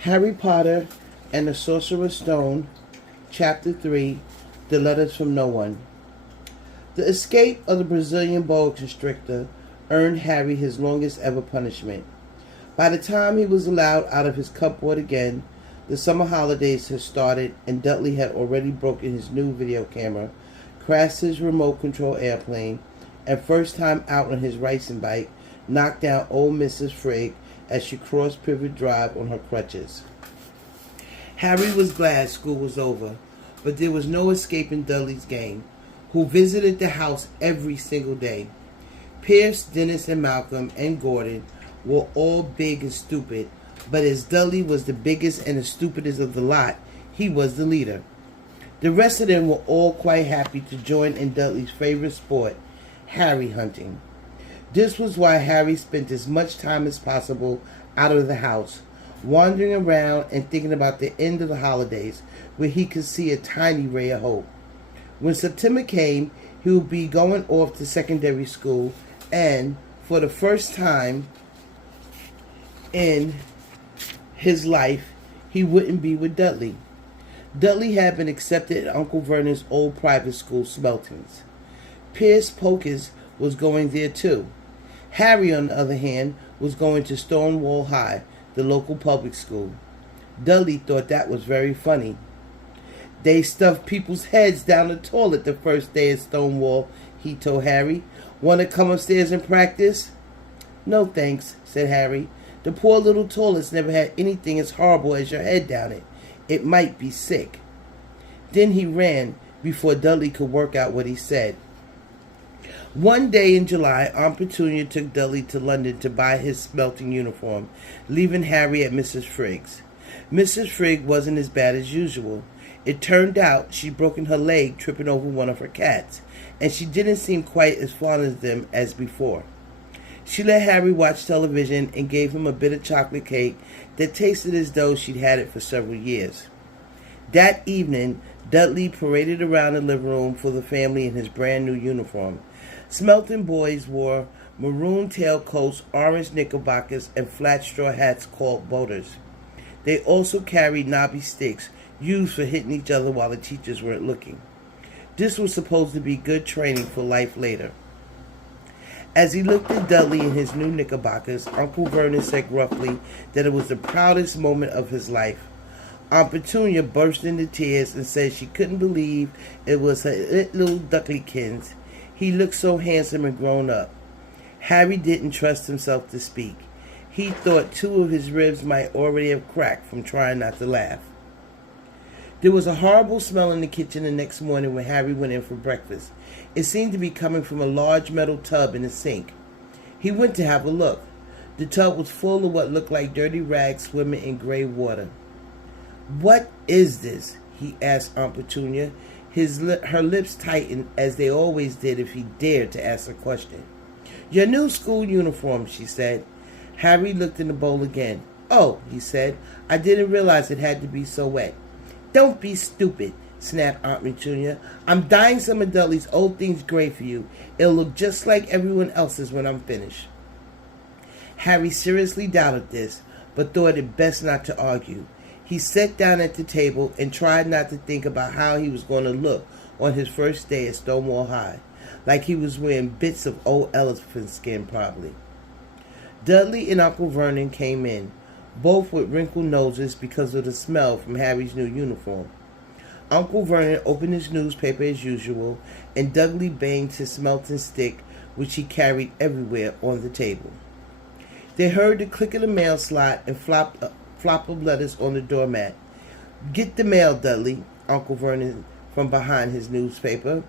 Harry Potter and the Sorcerer's Stone, Chapter 3, The Letters from No One. The escape of the Brazilian boa constrictor earned Harry his longest ever punishment. By the time he was allowed out of his cupboard again, the summer holidays had started and Dudley had already broken his new video camera, crashed his remote control airplane, and first time out on his racing bike, knocked down old Mrs. Frigg as she crossed Privet Drive on her crutches. Harry was glad school was over, but there was no escaping Dudley's gang, who visited the house every single day. Pierce, Dennis, and Malcolm, and Gordon were all big and stupid, but as Dudley was the biggest and the stupidest of the lot, he was the leader. The rest of them were all quite happy to join in Dudley's favorite sport, Harry hunting. This was why Harry spent as much time as possible out of the house, wandering around and thinking about the end of the holidays, where he could see a tiny ray of hope. When September came, he would be going off to secondary school, and for the first time in his life, he wouldn't be with Dudley. Dudley had been accepted at Uncle Vernon's old private school, Smeltings. Pierce Pocus was going there too. Harry, on the other hand, was going to Stonewall High, the local public school. Dudley thought that was very funny. They stuffed people's heads down the toilet the first day at Stonewall, he told Harry. Want to come upstairs and practice? No thanks, said Harry. The poor little toilets never had anything as horrible as your head down it. It might be sick. Then he ran before Dudley could work out what he said. One day in July, Aunt Petunia took Dudley to London to buy his smelting uniform, leaving Harry at Mrs. Frigg's. Mrs. Frigg wasn't as bad as usual. It turned out she'd broken her leg tripping over one of her cats, and she didn't seem quite as fond of them as before. She let Harry watch television and gave him a bit of chocolate cake that tasted as though she'd had it for several years. That evening, Dudley paraded around the living room for the family in his brand new uniform. Smelting boys wore maroon tailcoats, orange knickerbockers, and flat straw hats called boaters. They also carried knobby sticks used for hitting each other while the teachers weren't looking. This was supposed to be good training for life later. As he looked at Dudley in his new knickerbockers, Uncle Vernon said gruffly that it was the proudest moment of his life. Aunt Petunia burst into tears and said she couldn't believe it was her little Ducklykins. He looked so handsome and grown up. Harry didn't trust himself to speak. He thought two of his ribs might already have cracked from trying not to laugh. There was a horrible smell in the kitchen the next morning when Harry went in for breakfast. It seemed to be coming from a large metal tub in the sink. He went to have a look. The tub was full of what looked like dirty rags swimming in gray water. "What is this?" he asked Aunt Petunia. Her lips tightened, as they always did if he dared to ask a question. "Your new school uniform," she said. Harry looked in the bowl again. "Oh," he said, "I didn't realize it had to be so wet." "Don't be stupid," snapped Aunt Petunia. "I'm dyeing some of Dudley's old things gray for you. It'll look just like everyone else's when I'm finished." Harry seriously doubted this, but thought it best not to argue. He sat down at the table and tried not to think about how he was going to look on his first day at Stonewall High, like he was wearing bits of old elephant skin probably. Dudley and Uncle Vernon came in, both with wrinkled noses because of the smell from Harry's new uniform. Uncle Vernon opened his newspaper as usual, and Dudley banged his smelting stick, which he carried everywhere, on the table. They heard the click of the mail slot and flop of letters on the doormat. "Get the mail, Dudley," Uncle Vernon from behind his newspaper.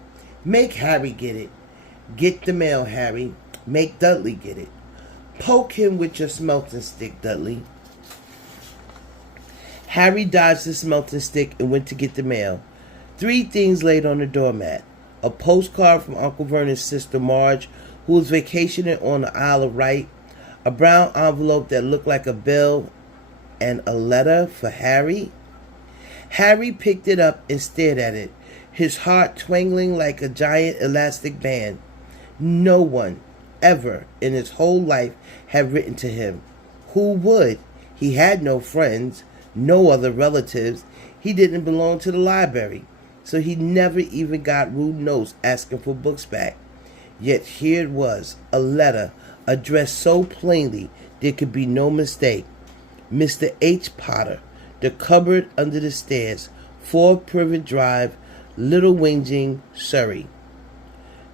"Make Harry get it." "Get the mail, Harry. Make Dudley get it." "Poke him with your smelting stick, Dudley." Harry dodged the smelting stick and went to get the mail. 3 things laid on the doormat. A postcard from Uncle Vernon's sister Marge, who was vacationing on the Isle of Wight, a brown envelope that looked like a bill, and a letter for Harry. Harry picked it up and stared at it, his heart twangling like a giant elastic band. No one, ever, in his whole life had written to him. Who would? He had no friends. no other relatives. He didn't belong to the library, so he never even got rude notes asking for books back. Yet here it was, a letter addressed so plainly there could be no mistake. Mr. H. Potter, The Cupboard Under the Stairs, 4 Privet Drive, Little Whinging, Surrey.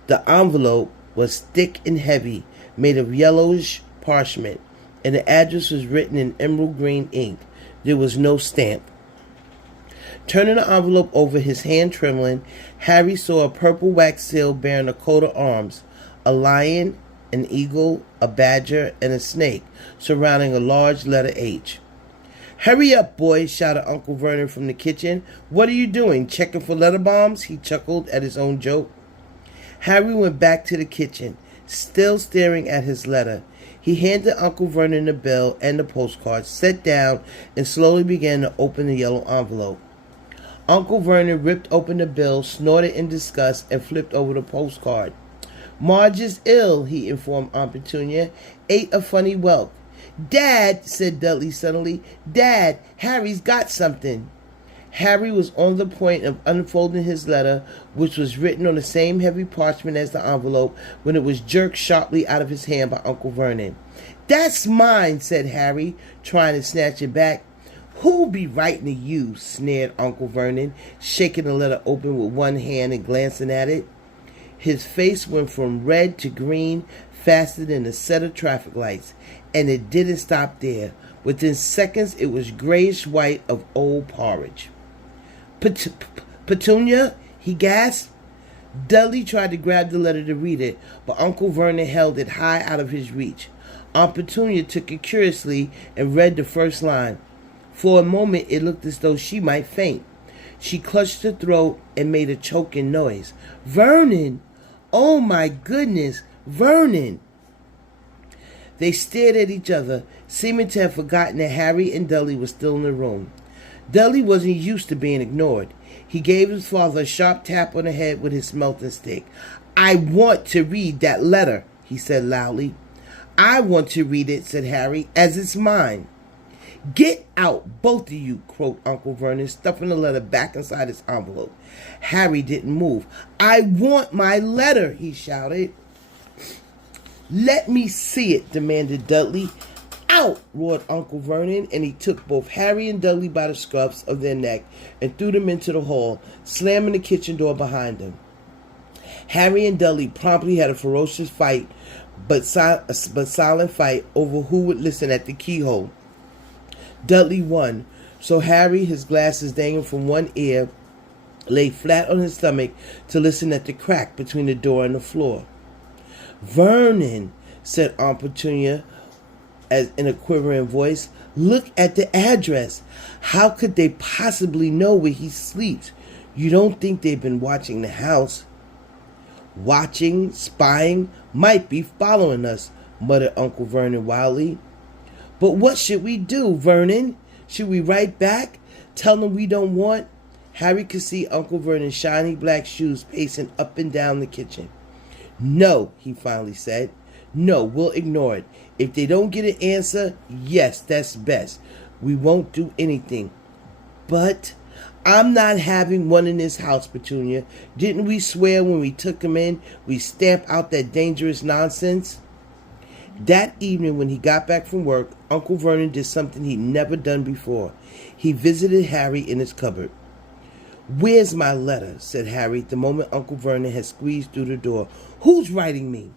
The envelope was thick and heavy, made of yellowish parchment, and the address was written in emerald green ink. There was no stamp. Turning the envelope over, his hand trembling, Harry saw a purple wax seal bearing a coat of arms, a lion, an eagle, a badger, and a snake, surrounding a large letter H. "Hurry up, boys," shouted Uncle Vernon from the kitchen. "What are you doing, checking for letter bombs?" He chuckled at his own joke. Harry went back to the kitchen, still staring at his letter. He handed Uncle Vernon the bill and the postcard, sat down, and slowly began to open the yellow envelope. Uncle Vernon ripped open the bill, snorted in disgust, and flipped over the postcard. "Marge is ill," he informed Aunt Petunia. "Ate a funny whelp." "Dad," said Dudley suddenly. "Dad, Harry's got something." Harry was on the point of unfolding his letter, which was written on the same heavy parchment as the envelope, when it was jerked sharply out of his hand by Uncle Vernon. "That's mine," said Harry, trying to snatch it back. "Who'll be writing to you?" sneered Uncle Vernon, shaking the letter open with one hand and glancing at it. His face went from red to green faster than a set of traffic lights, and it didn't stop there. Within seconds, it was grayish white of old porridge. "Petunia?" he gasped. Dudley tried to grab the letter to read it, but Uncle Vernon held it high out of his reach. Aunt Petunia took it curiously and read the first line. For a moment, it looked as though she might faint. She clutched her throat and made a choking noise. "Vernon! Oh, my goodness! Vernon!" They stared at each other, seeming to have forgotten that Harry and Dudley were still in the room. Dudley wasn't used to being ignored. He gave his father a sharp tap on the head with his smelting stick. "I want to read that letter," he said loudly. "I want to read it," said Harry, "as it's mine." "Get out, both of you," croaked Uncle Vernon, stuffing the letter back inside its envelope. Harry didn't move. "I want my letter," he shouted. "Let me see it," demanded Dudley. "Out!" roared Uncle Vernon, and he took both Harry and Dudley by the scruffs of their neck and threw them into the hall, slamming the kitchen door behind them. Harry and Dudley promptly had a ferocious fight, but silent fight over who would listen at the keyhole. Dudley won, so Harry, his glasses dangling from one ear, lay flat on his stomach to listen at the crack between the door and the floor. "Vernon," said Aunt Petunia, as in a quivering voice, "look at the address. How could they possibly know where he sleeps? You don't think they've been watching the house?" "Watching, spying, might be following us," muttered Uncle Vernon wildly. "But what should we do, Vernon? Should we write back? Tell them we don't want?" Harry could see Uncle Vernon's shiny black shoes pacing up and down the kitchen. "No," he finally said. "No, we'll ignore it. If they don't get an answer, yes, that's best. We won't do anything. But I'm not having one in this house, Petunia. Didn't we swear when we took him in we'd stamp out that dangerous nonsense?" That evening when he got back from work, Uncle Vernon did something he'd never done before. He visited Harry in his cupboard. "Where's my letter?" said Harry the moment Uncle Vernon had squeezed through the door. "Who's writing me?"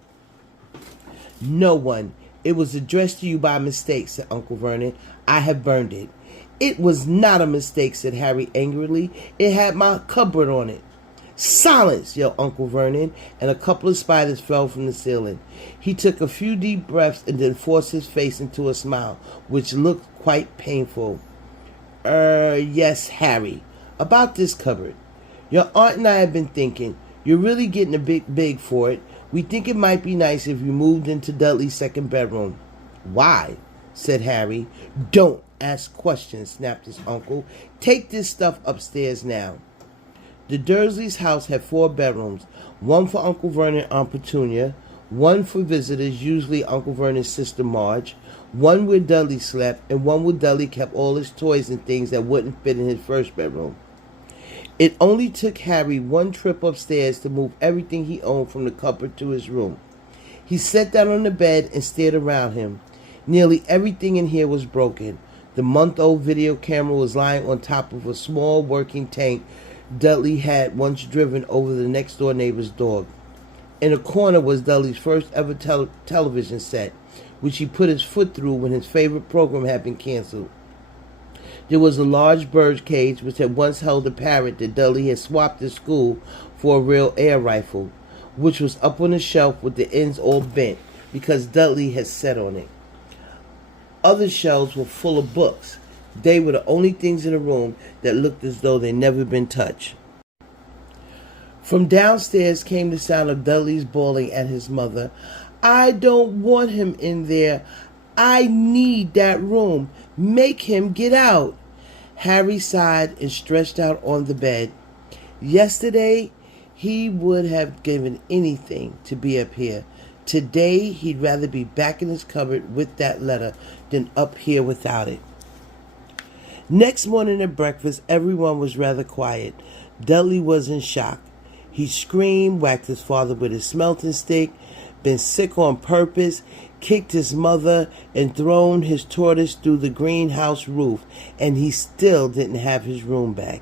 "No one. It was addressed to you by mistake," said Uncle Vernon. "I have burned it." "It was not a mistake," said Harry angrily. "It had my cupboard on it." "Silence!" yelled Uncle Vernon, and a couple of spiders fell from the ceiling. He took a few deep breaths and then forced his face into a smile, which looked quite painful. Yes, Harry. About this cupboard. Your aunt and I have been thinking. You're really getting a bit big for it. We think it might be nice if you moved into Dudley's second bedroom." "Why?" said Harry. "Don't ask questions," snapped his uncle. "Take this stuff upstairs now." The Dursleys' house had 4 bedrooms, one for Uncle Vernon and Aunt Petunia, One for visitors, usually Uncle Vernon's sister Marge, one where Dudley slept, and one where Dudley kept all his toys and things that wouldn't fit in his first bedroom. It only took Harry one trip upstairs to move everything he owned from the cupboard to his room. He sat down on the bed and stared around him. Nearly everything in here was broken. The month-old video camera was lying on top of a small working tank Dudley had once driven over the next-door neighbor's dog. In a corner was Dudley's first ever television set, which he put his foot through when his favorite program had been canceled. There was a large bird cage which had once held a parrot that Dudley had swapped at school for a real air rifle, which was up on a shelf with the ends all bent because Dudley had sat on it. Other shelves were full of books. They were the only things in the room that looked as though they'd never been touched. From downstairs came the sound of Dudley's bawling at his mother. "I don't want him in there. I need that room. Make him get out." Harry sighed and stretched out on the bed. Yesterday, he would have given anything to be up here. Today, he'd rather be back in his cupboard with that letter than up here without it. Next morning at breakfast, everyone was rather quiet. Dudley was in shock. He screamed, whacked his father with his smelting stick, been sick on purpose, kicked his mother, and thrown his tortoise through the greenhouse roof, and he still didn't have his room back.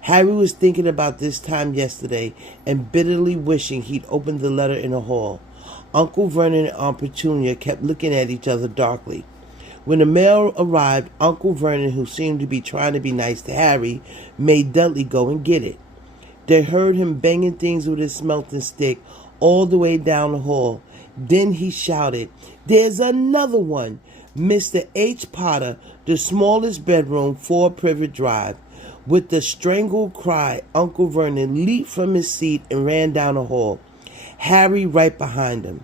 Harry was thinking about this time yesterday and bitterly wishing he'd opened the letter in the hall. Uncle Vernon and Aunt Petunia kept looking at each other darkly. When the mail arrived, Uncle Vernon, who seemed to be trying to be nice to Harry, made Dudley go and get it. They heard him banging things with his smelting stick all the way down the hall. Then he shouted, "There's another one! Mr. H. Potter, the smallest bedroom, 4 Privet Drive." With the strangled cry, Uncle Vernon leaped from his seat and ran down the hall, Harry right behind him.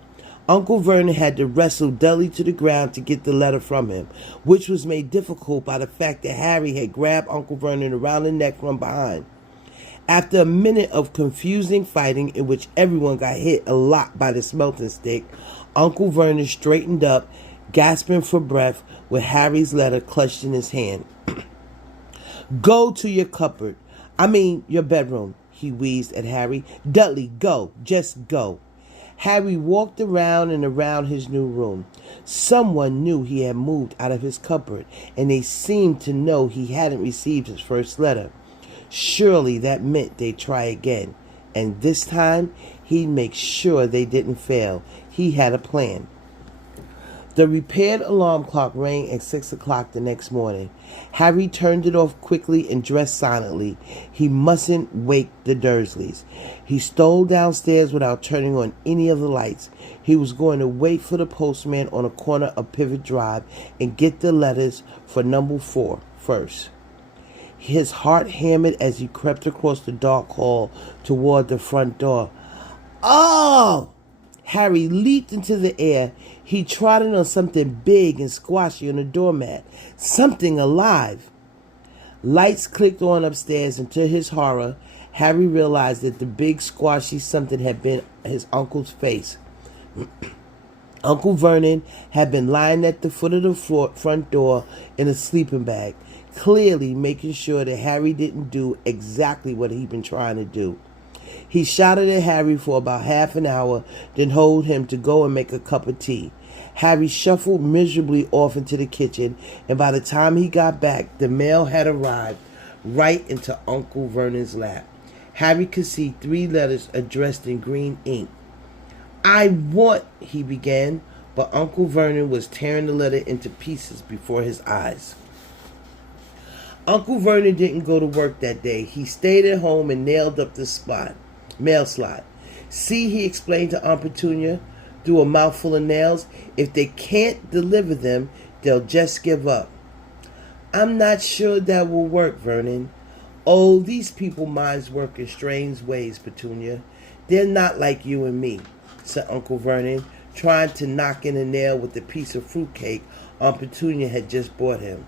Uncle Vernon had to wrestle Dudley to the ground to get the letter from him, which was made difficult by the fact that Harry had grabbed Uncle Vernon around the neck from behind. After a minute of confusing fighting in which everyone got hit a lot by the smelting stick, Uncle Vernon straightened up, gasping for breath, with Harry's letter clutched in his hand. "Go to your cupboard. Your bedroom," he wheezed at Harry. "Dudley, go. Just go." Harry walked around and around his new room. Someone knew he had moved out of his cupboard, and they seemed to know he hadn't received his first letter. Surely that meant they'd try again, and this time he'd make sure they didn't fail. He had a plan. The repaired alarm clock rang at 6 o'clock the next morning. Harry turned it off quickly and dressed silently. He mustn't wake the Dursleys. He stole downstairs without turning on any of the lights. He was going to wait for the postman on a corner of Privet Drive and get the letters for number 4 first. His heart hammered as he crept across the dark hall toward the front door. "Oh!" Harry leaped into the air. He trotted on something big and squashy on the doormat. Something alive. Lights clicked on upstairs, and to his horror, Harry realized that the big squashy something had been his uncle's face. Uncle Vernon had been lying at the foot of the front door in a sleeping bag, clearly making sure that Harry didn't do exactly what he'd been trying to do. He shouted at Harry for about half an hour, then told him to go and make a cup of tea. Harry shuffled miserably off into the kitchen, and by the time he got back, the mail had arrived right into Uncle Vernon's lap. Harry could see 3 letters addressed in green ink. "I want," he began, but Uncle Vernon was tearing the letter into pieces before his eyes. Uncle Vernon didn't go to work that day. He stayed at home and nailed up the mail slot. "See," he explained to Aunt Petunia through a mouthful of nails, "if they can't deliver them, they'll just give up." "I'm not sure that will work, Vernon." "Oh, these people minds work in strange ways, Petunia. They're not like you and me," said Uncle Vernon, trying to knock in a nail with a piece of fruitcake Aunt Petunia had just bought him.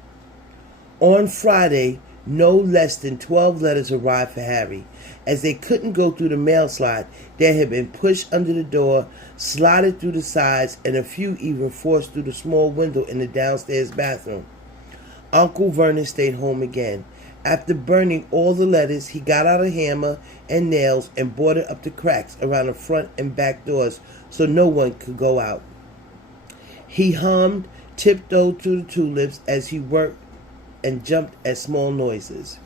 On Friday, No less than 12 letters arrived for Harry. As they couldn't go through the mail slot, they had been pushed under the door, slotted through the sides, and a few even forced through the small window in the downstairs bathroom. Uncle Vernon stayed home again. After burning all the letters, he got out a hammer and nails and boarded up the cracks around the front and back doors so no one could go out. He hummed, tiptoed through the tulips as he worked and jumped at small noises.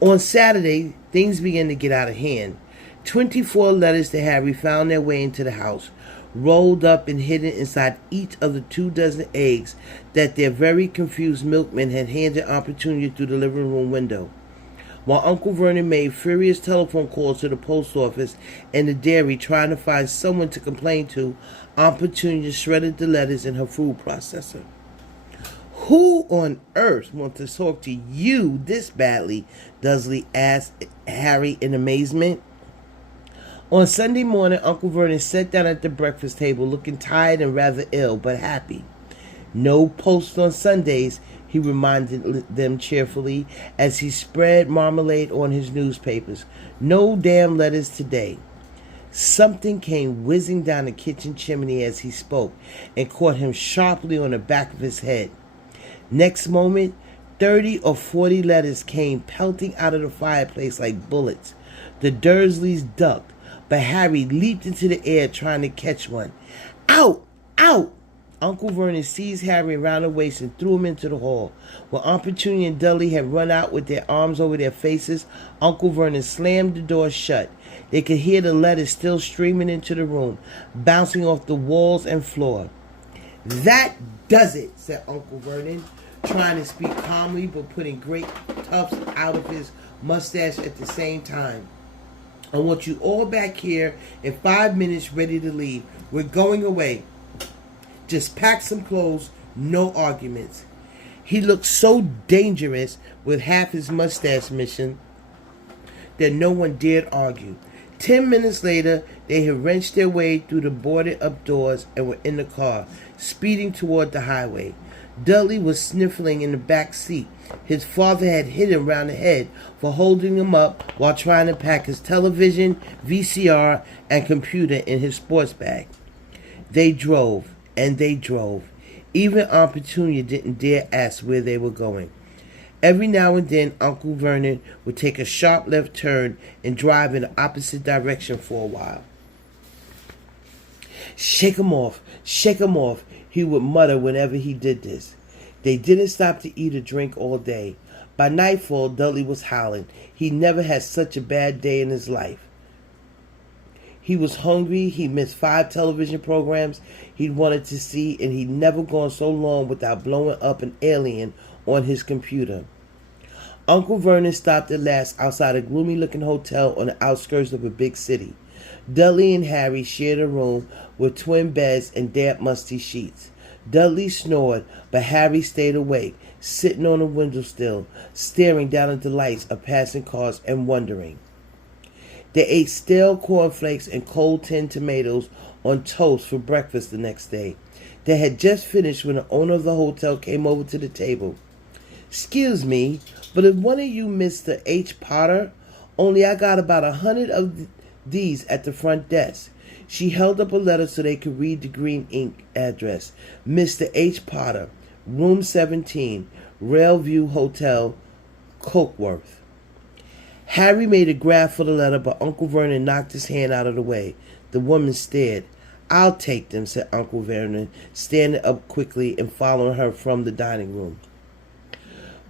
On Saturday, things began to get out of hand. 24 letters to Harry found their way into the house, rolled up and hidden inside each of the 24 eggs that their very confused milkman had handed Opportunity through the living room window. While Uncle Vernon made furious telephone calls to the post office and the dairy trying to find someone to complain to, Opportunity shredded the letters in her food processor. "Who on earth wants to talk to you this badly?" Dudley asked Harry in amazement. On Sunday morning, Uncle Vernon sat down at the breakfast table looking tired and rather ill, but happy. "No post on Sundays," he reminded them cheerfully as he spread marmalade on his newspapers. "No damn letters today." Something came whizzing down the kitchen chimney as he spoke and caught him sharply on the back of his head. Next moment, 30 or 40 letters came pelting out of the fireplace like bullets. The Dursleys ducked, but Harry leaped into the air trying to catch one. "Out! Out!" Uncle Vernon seized Harry around the waist and threw him into the hall. When Opportunity and Dudley had run out with their arms over their faces, Uncle Vernon slammed the door shut. They could hear the letters still streaming into the room, bouncing off the walls and floor. "That does it," said Uncle Vernon, trying to speak calmly but putting great tufts out of his mustache at the same time. "I want you all back here in 5 minutes ready to leave. We're going away. Just pack some clothes, no arguments." He looked so dangerous with half his mustache missing that no one dared argue. 10 minutes later, they had wrenched their way through the boarded up doors and were in the car, speeding toward the highway. Dudley was sniffling in the back seat. His father had hit him round the head for holding him up while trying to pack his television, VCR, and computer in his sports bag. They drove, and they drove. Even Aunt Petunia didn't dare ask where they were going. Every now and then, Uncle Vernon would take a sharp left turn and drive in the opposite direction for a while. Shake 'em off, he would mutter whenever he did this. They didn't stop to eat or drink all day. By nightfall, Dudley was howling. He never had such a bad day in his life. He was hungry. He missed 5 television programs he'd wanted to see, and he'd never gone so long without blowing up an alien on his computer. Uncle Vernon stopped at last outside a gloomy-looking hotel on the outskirts of a big city. Dudley and Harry shared a room with twin beds and damp, musty sheets. Dudley snored, but Harry stayed awake, sitting on a windowsill, staring down at the lights of passing cars and wondering. They ate stale cornflakes and cold tinned tomatoes on toast for breakfast the next day. They had just finished when the owner of the hotel came over to the table. "Excuse me, but is one of you Mr. H. Potter? Only I got about 100 of these at the front desk." She held up a letter so they could read the green ink address. "Mr. H. Potter, room 17, Railview Hotel, Cokeworth." Harry made a grab for the letter, but Uncle Vernon knocked his hand out of the way. The woman stared. "I'll take them," said Uncle Vernon, standing up quickly and following her from the dining room.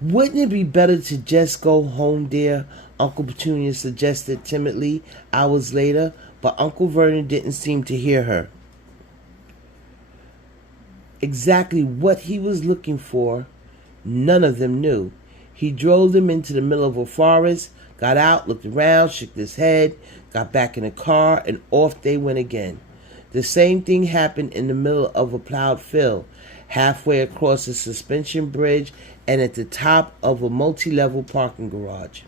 "Wouldn't it be better to just go home, dear?" Uncle Petunia suggested timidly hours later, but Uncle Vernon didn't seem to hear her. Exactly what he was looking for, none of them knew. He drove them into the middle of a forest, got out, looked around, shook his head, got back in the car, and off they went again. The same thing happened in the middle of a plowed field, halfway across a suspension bridge, and at the top of a multi-level parking garage.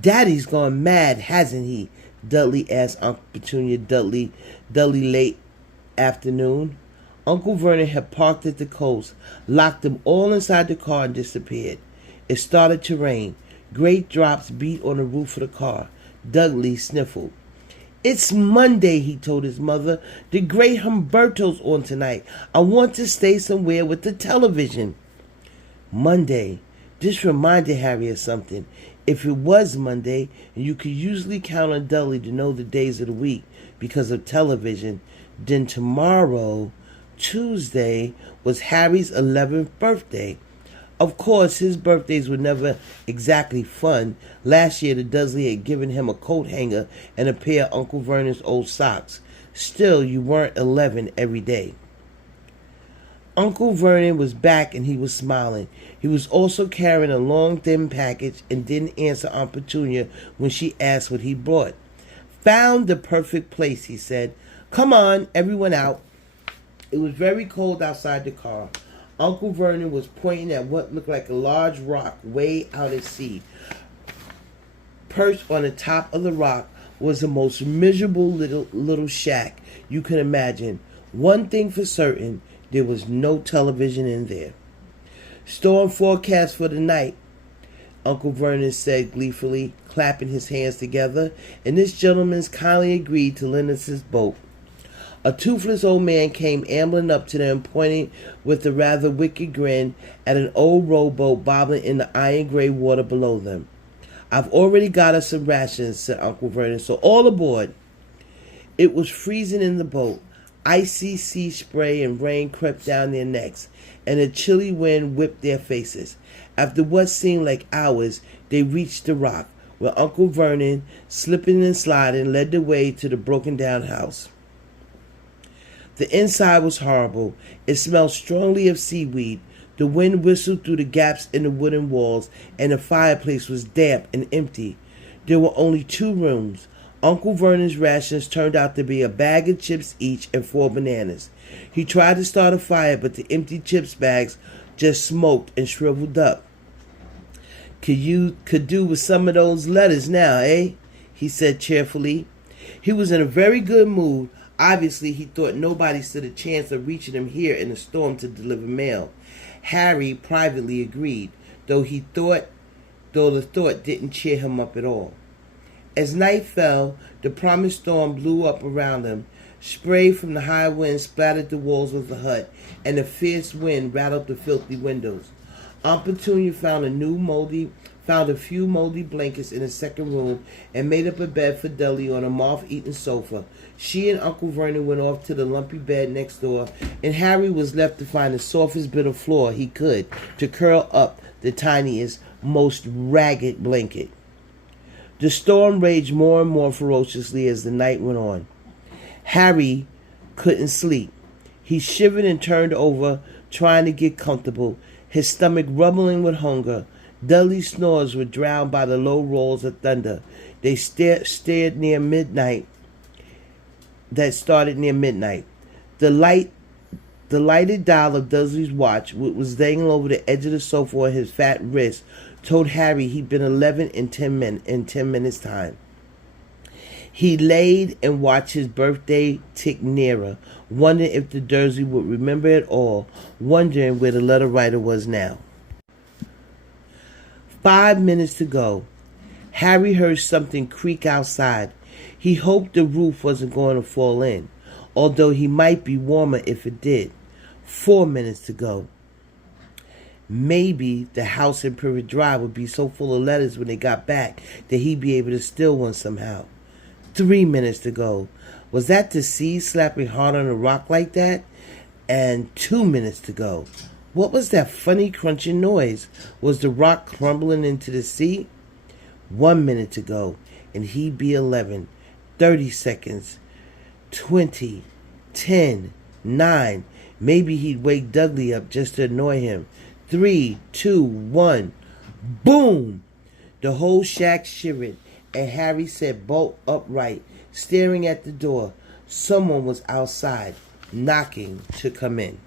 "Daddy's gone mad, hasn't he?" Dudley asked Uncle Petunia Dudley late afternoon. Uncle Vernon had parked at the coast, locked them all inside the car, and disappeared. It started to rain. Great drops beat on the roof of the car. Dudley sniffled. "It's Monday," he told his mother. "The great Humberto's on tonight. I want to stay somewhere with the television." Monday. This reminded Harry of something. If it was Monday, and you could usually count on Dudley to know the days of the week because of television, then tomorrow, Tuesday, was Harry's 11th birthday. Of course, his birthdays were never exactly fun. Last year, the Dursley had given him a coat hanger and a pair of Uncle Vernon's old socks. Still, you weren't 11 every day. Uncle Vernon was back and he was smiling. He was also carrying a long, thin package and didn't answer Aunt Petunia when she asked what he brought. "Found the perfect place," he said. "Come on, everyone out." It was very cold outside the car. Uncle Vernon was pointing at what looked like a large rock way out at sea. Perched on the top of the rock was the most miserable little shack you could imagine. One thing for certain, there was no television in there. "Storm forecast for the night," Uncle Vernon said gleefully, clapping his hands together, and this gentleman kindly agreed to lend us his boat. A toothless old man came ambling up to them, pointing with a rather wicked grin at an old rowboat bobbing in the iron-gray water below them. "I've already got us some rations," said Uncle Vernon, "so all aboard." It was freezing in the boat. Icy sea spray and rain crept down their necks, and a chilly wind whipped their faces. After what seemed like hours, they reached the rock, where Uncle Vernon, slipping and sliding, led the way to the broken-down house. The inside was horrible. It smelled strongly of seaweed. The wind whistled through the gaps in the wooden walls, and the fireplace was damp and empty. There were only 2 rooms. Uncle Vernon's rations turned out to be a bag of chips each and 4 bananas. He tried to start a fire, but the empty chips bags just smoked and shriveled up. Could do with some of those letters now, eh?" he said cheerfully. He was in a very good mood. Obviously, he thought nobody stood a chance of reaching him here in a storm to deliver mail. Harry privately agreed, though the thought didn't cheer him up at all. As night fell, the promised storm blew up around them. Spray from the high wind splattered the walls of the hut, and a fierce wind rattled the filthy windows. Aunt Petunia found a few moldy blankets in the second room and made up a bed for Dudley on a moth-eaten sofa. She and Uncle Vernon went off to the lumpy bed next door, and Harry was left to find the softest bit of floor he could to curl up the tiniest, most ragged blanket. The storm raged more and more ferociously as the night went on. Harry couldn't sleep. He shivered and turned over, trying to get comfortable, his stomach rumbling with hunger. Dudley's snores were drowned by the low rolls of thunder. They started near midnight. The lighted dial of Dudley's watch, which was dangling over the edge of the sofa on his fat wrist, told Harry he'd been 11 in 10 minutes' time. He laid and watched his birthday tick nearer, wondering if the Dursley would remember it all, wondering where the letter writer was now. 5 minutes to go. Harry heard something creak outside. He hoped the roof wasn't going to fall in, although he might be warmer if it did. 4 minutes to go. Maybe the house in Privet Drive would be so full of letters when they got back that he'd be able to steal one somehow. 3 minutes to go. Was that the sea slapping hard on a rock like that? And 2 minutes to go. What was that funny crunching noise? Was the rock crumbling into the sea? 1 minute to go, and he'd be 11. 30 seconds. 20. 10. 9. Maybe he'd wake Dudley up just to annoy him. 3, 2, 1. Boom! The whole shack shivered, and Harry sat bolt upright, staring at the door. Someone was outside, knocking to come in.